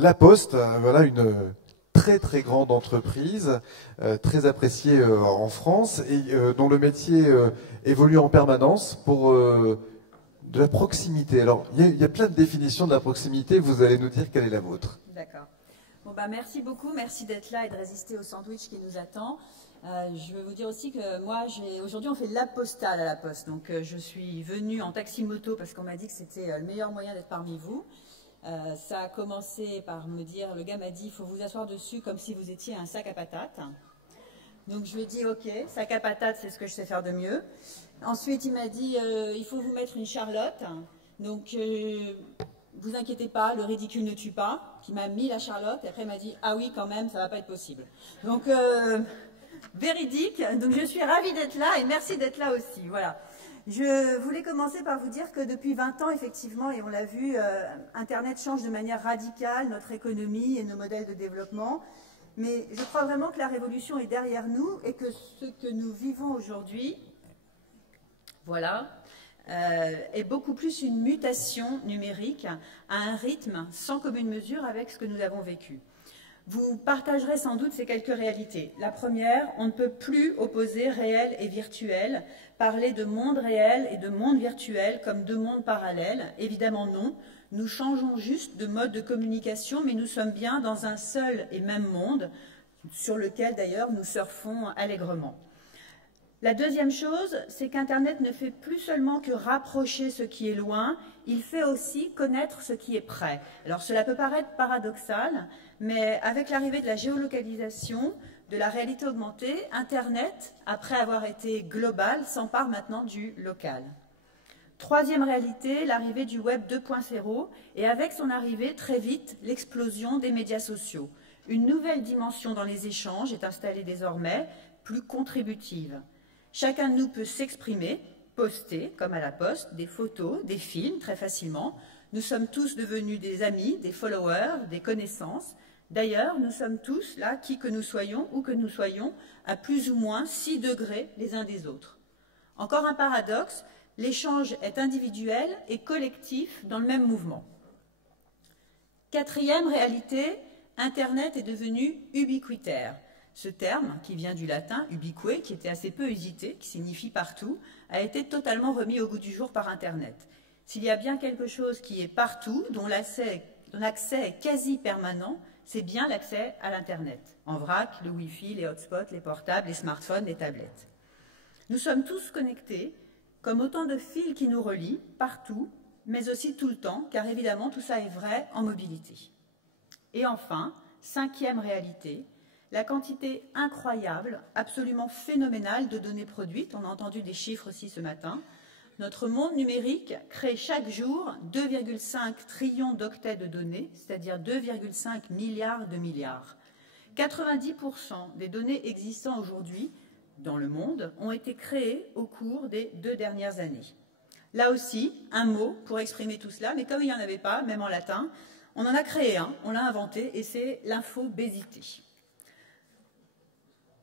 La Poste, voilà une très très grande entreprise, très appréciée en France et dont le métier évolue en permanence pour de la proximité. Alors, il y a plein de définitions de la proximité, vous allez nous dire quelle est la vôtre. D'accord. Bon, bah, merci beaucoup, merci d'être là et de résister au sandwich qui nous attend. Je veux vous dire aussi que moi, aujourd'hui, on fait la postale à la Poste. Donc, je suis venue en taxi-moto parce qu'on m'a dit que c'était le meilleur moyen d'être parmi vous. Ça a commencé par me dire, le gars m'a dit, il faut vous asseoir dessus comme si vous étiez un sac à patates. Donc, je lui ai dit, ok, sac à patates, c'est ce que je sais faire de mieux. Ensuite, il m'a dit, il faut vous mettre une charlotte. Donc, vous inquiétez pas, le ridicule ne tue pas. Qui m'a mis la charlotte et après il m'a dit, ah oui, quand même, ça va pas être possible. Donc, véridique. Donc, je suis ravie d'être là et merci d'être là aussi. Voilà. Je voulais commencer par vous dire que depuis 20 ans, effectivement, et on l'a vu, Internet change de manière radicale notre économie et nos modèles de développement. Mais je crois vraiment que la révolution est derrière nous et que ce que nous vivons aujourd'hui, voilà, est beaucoup plus une mutation numérique à un rythme sans commune mesure avec ce que nous avons vécu. Vous partagerez sans doute ces quelques réalités. La première, on ne peut plus opposer réel et virtuel, parler de monde réel et de monde virtuel comme deux mondes parallèles. Évidemment non, nous changeons juste de mode de communication, mais nous sommes bien dans un seul et même monde, sur lequel d'ailleurs nous surfons allègrement. La deuxième chose, c'est qu'Internet ne fait plus seulement que rapprocher ce qui est loin, il fait aussi connaître ce qui est près. Alors cela peut paraître paradoxal, mais avec l'arrivée de la géolocalisation, de la réalité augmentée, Internet, après avoir été global, s'empare maintenant du local. Troisième réalité, l'arrivée du Web 2.0 et avec son arrivée, très vite, l'explosion des médias sociaux. Une nouvelle dimension dans les échanges est installée désormais, plus contributive. Chacun de nous peut s'exprimer, poster, comme à la Poste, des photos, des films, très facilement. Nous sommes tous devenus des amis, des followers, des connaissances. D'ailleurs, nous sommes tous, là, qui que nous soyons, où que nous soyons, à plus ou moins 6 degrés les uns des autres. Encore un paradoxe, l'échange est individuel et collectif dans le même mouvement. Quatrième réalité, Internet est devenu ubiquitaire. Ce terme, qui vient du latin ubique, qui était assez peu usité, qui signifie partout, a été totalement remis au goût du jour par Internet. S'il y a bien quelque chose qui est partout, dont l'accès est quasi permanent, c'est bien l'accès à l'Internet. En vrac, le Wi-Fi, les hotspots, les portables, les smartphones, les tablettes. Nous sommes tous connectés, comme autant de fils qui nous relient, partout, mais aussi tout le temps, car évidemment tout ça est vrai en mobilité. Et enfin, cinquième réalité, la quantité incroyable, absolument phénoménale de données produites, on a entendu des chiffres aussi ce matin. Notre monde numérique crée chaque jour 2,5 trillions d'octets de données, c'est-à-dire 2,5 milliards de milliards. 90% des données existant aujourd'hui dans le monde ont été créées au cours des 2 dernières années. Là aussi, un mot pour exprimer tout cela, mais comme il n'y en avait pas, même en latin, on en a créé un, on l'a inventé, et c'est l'infobésité.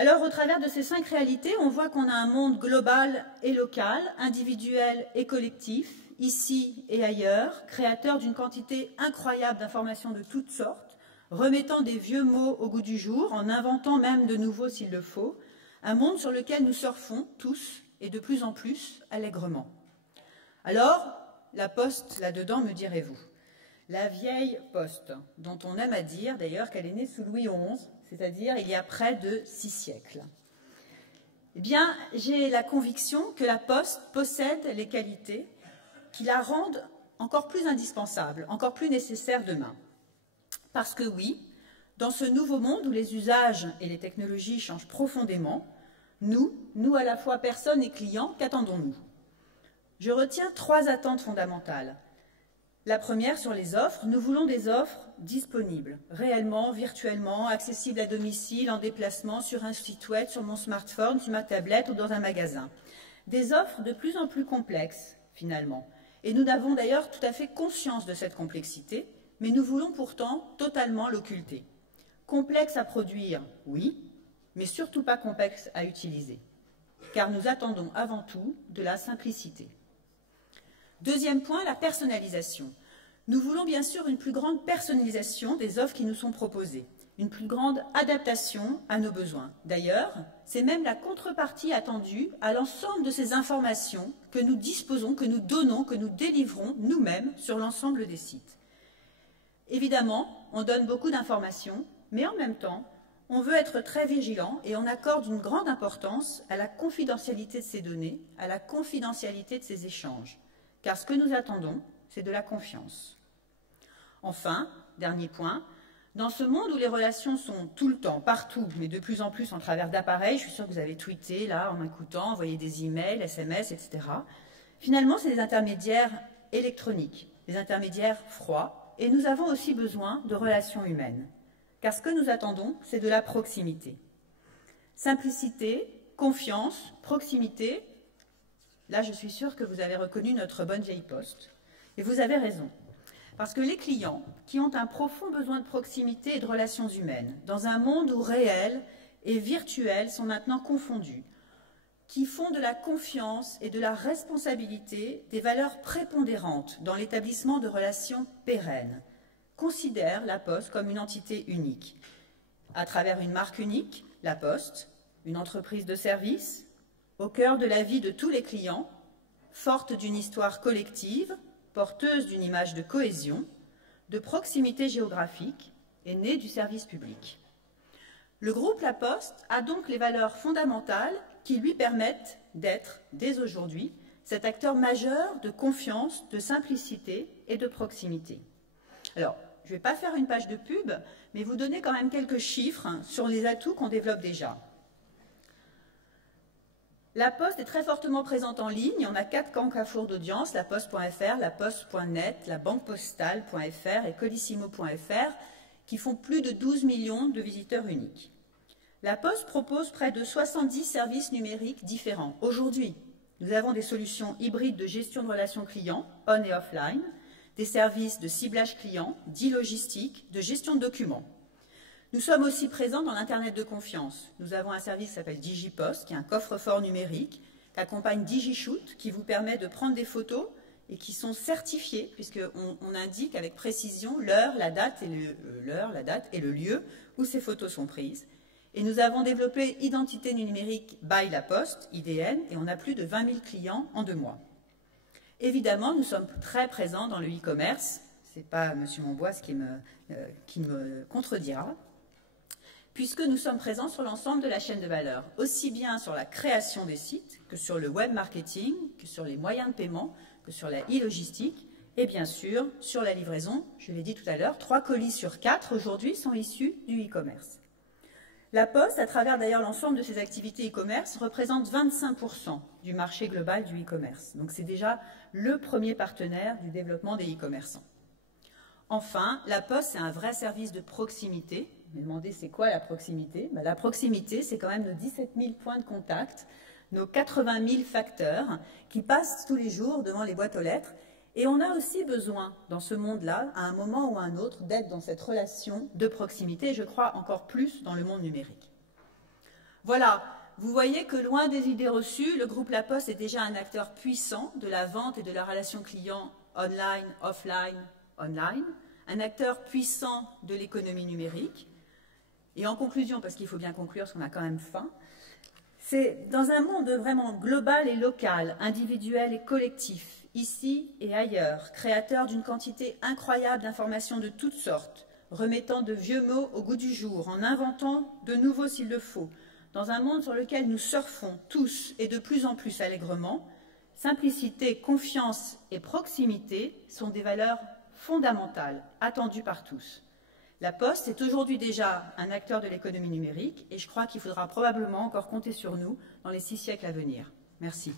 Alors, au travers de ces 5 réalités, on voit qu'on a un monde global et local, individuel et collectif, ici et ailleurs, créateur d'une quantité incroyable d'informations de toutes sortes, remettant des vieux mots au goût du jour, en inventant même de nouveaux s'il le faut, un monde sur lequel nous surfons tous et de plus en plus allègrement. Alors, la Poste, là-dedans, me direz-vous. La vieille Poste, dont on aime à dire d'ailleurs qu'elle est née sous Louis XI, c'est-à-dire il y a près de 6 siècles. Eh bien, j'ai la conviction que la Poste possède les qualités qui la rendent encore plus indispensable, encore plus nécessaire demain. Parce que oui, dans ce nouveau monde où les usages et les technologies changent profondément, nous à la fois personnes et clients, qu'attendons-nous? Je retiens 3 attentes fondamentales. La première sur les offres, nous voulons des offres disponibles, réellement, virtuellement, accessibles à domicile, en déplacement, sur un site web, sur mon smartphone, sur ma tablette ou dans un magasin. Des offres de plus en plus complexes, finalement. Et nous avons d'ailleurs tout à fait conscience de cette complexité, mais nous voulons pourtant totalement l'occulter. Complexe à produire, oui, mais surtout pas complexe à utiliser. Car nous attendons avant tout de la simplicité. Deuxième point, la personnalisation. Nous voulons bien sûr une plus grande personnalisation des offres qui nous sont proposées, une plus grande adaptation à nos besoins. D'ailleurs, c'est même la contrepartie attendue à l'ensemble de ces informations que nous disposons, que nous donnons, que nous délivrons nous-mêmes sur l'ensemble des sites. Évidemment, on donne beaucoup d'informations, mais en même temps, on veut être très vigilant et on accorde une grande importance à la confidentialité de ces données, à la confidentialité de ces échanges. Car ce que nous attendons, c'est de la confiance. Enfin, dernier point, dans ce monde où les relations sont tout le temps, partout, mais de plus en plus en travers d'appareils, je suis sûre que vous avez tweeté là, en m'écoutant, envoyé des emails, SMS, etc. Finalement, c'est des intermédiaires électroniques, des intermédiaires froids, et nous avons aussi besoin de relations humaines. Car ce que nous attendons, c'est de la proximité. Simplicité, confiance, proximité. Là, je suis sûre que vous avez reconnu notre bonne vieille poste. Et vous avez raison. Parce que les clients qui ont un profond besoin de proximité et de relations humaines, dans un monde où réel et virtuel sont maintenant confondus, qui font de la confiance et de la responsabilité des valeurs prépondérantes dans l'établissement de relations pérennes, considèrent la Poste comme une entité unique, à travers une marque unique, la Poste, une entreprise de service, au cœur de la vie de tous les clients, forte d'une histoire collective, porteuse d'une image de cohésion, de proximité géographique et née du service public. Le groupe La Poste a donc les valeurs fondamentales qui lui permettent d'être, dès aujourd'hui, cet acteur majeur de confiance, de simplicité et de proximité. Alors, je ne vais pas faire une page de pub, mais vous donner quand même quelques chiffres sur les atouts qu'on développe déjà. La Poste est très fortement présente en ligne. On a 4 camps Carrefour d'audience, laposte.fr, laposte.net, labanquepostale.fr et colissimo.fr, qui font plus de 12 millions de visiteurs uniques. La Poste propose près de 70 services numériques différents. Aujourd'hui, nous avons des solutions hybrides de gestion de relations clients, on et offline, des services de ciblage client, d'e-logistique, de gestion de documents. Nous sommes aussi présents dans l'Internet de confiance. Nous avons un service qui s'appelle DigiPost, qui est un coffre-fort numérique, qu'accompagne DigiShoot, qui vous permet de prendre des photos et qui sont certifiées, puisqu'on indique avec précision l'heure, la date et le lieu où ces photos sont prises. Et nous avons développé Identité numérique by La Poste, IDN, et on a plus de 20 000 clients en 2 mois. Évidemment, nous sommes très présents dans le e-commerce. Ce n'est pas M. Monboise qui me contredira, puisque nous sommes présents sur l'ensemble de la chaîne de valeur, aussi bien sur la création des sites, que sur le web marketing, que sur les moyens de paiement, que sur la e-logistique, et bien sûr sur la livraison. Je l'ai dit tout à l'heure, 3 colis sur 4 aujourd'hui sont issus du e-commerce. La Poste, à travers d'ailleurs l'ensemble de ses activités e-commerce, représente 25% du marché global du e-commerce. Donc c'est déjà le premier partenaire du développement des e-commerçants. Enfin, La Poste, c'est un vrai service de proximité. Vous me demandez, c'est quoi la proximité? La proximité, c'est quand même nos 17 000 points de contact, nos 80 000 facteurs qui passent tous les jours devant les boîtes aux lettres. Et on a aussi besoin, dans ce monde-là, à un moment ou à un autre, d'être dans cette relation de proximité, et je crois encore plus dans le monde numérique. Voilà, vous voyez que loin des idées reçues, le groupe La Poste est déjà un acteur puissant de la vente et de la relation client online, offline, online, un acteur puissant de l'économie numérique. Et en conclusion, parce qu'il faut bien conclure parce qu'on a quand même faim, c'est dans un monde vraiment global et local, individuel et collectif, ici et ailleurs, créateur d'une quantité incroyable d'informations de toutes sortes, remettant de vieux mots au goût du jour, en inventant de nouveaux s'il le faut, dans un monde sur lequel nous surfons tous et de plus en plus allègrement, simplicité, confiance et proximité sont des valeurs fondamentales, attendues par tous. La Poste est aujourd'hui déjà un acteur de l'économie numérique et je crois qu'il faudra probablement encore compter sur nous dans les 6 siècles à venir. Merci.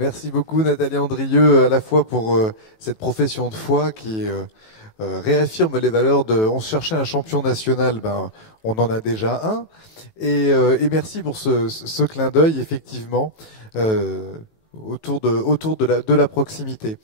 Merci beaucoup Nathalie Andrieux, à la fois pour cette profession de foi qui réaffirme les valeurs de « on se cherchait un champion national, on en a déjà un ». Et merci pour ce clin d'œil, effectivement, autour de la proximité.